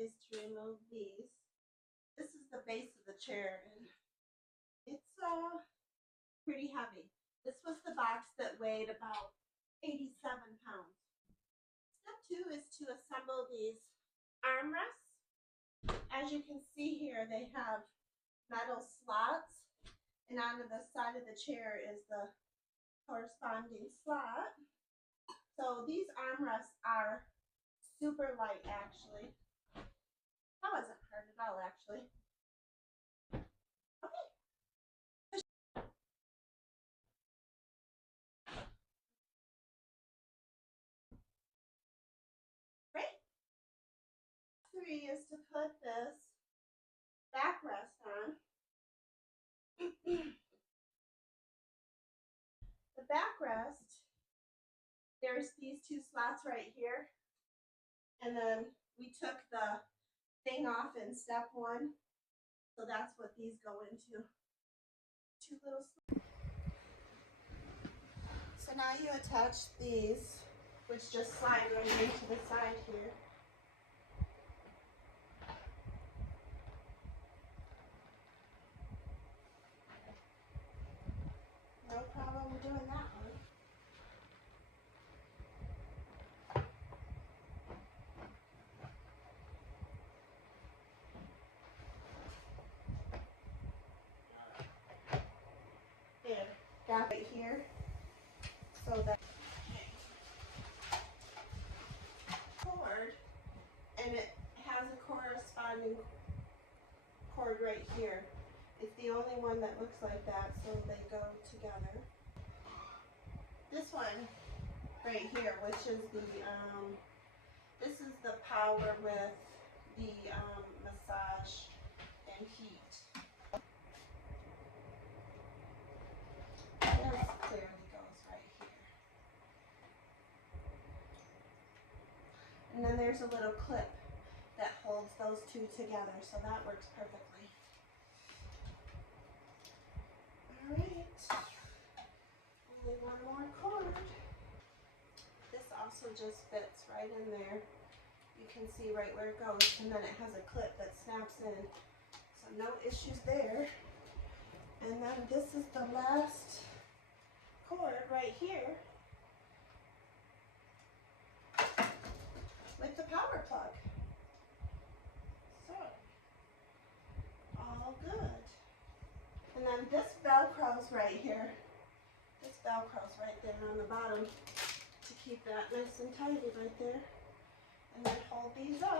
is to remove these. This is the base of the chair, and it's pretty heavy. This was the box that weighed about 87 pounds. Step 2 is to assemble these armrests. As you can see here, they have metal slots, and on the side of the chair is the corresponding slot. So these armrests are super light, actually. That wasn't hard at all, actually. Okay. Great. 3 is to put this backrest on. The backrest, there's these 2 slots right here, and then we took the thing off in step 1, so that's what these go into. 2 little slots. So now you attach these, which just slide right into the side here. No problem doing that one. There, got it here. So that cord, and it has a corresponding cord right here. It's the only one that looks like that, so they go together. This one right here, which is the this is the power with the massage and heat. This clearly goes right here. And then there's a little clip that holds those 2 together, so that works perfectly. Alright, only one more cord. This also just fits right in there. You can see right where it goes, and then it has a clip that snaps in, so no issues there. And then this is the last cord right here with the power plug. So, all good. And then this Velcro's right here. This Velcro's right there on the bottom to keep that nice and tidy right there. And then hold these up.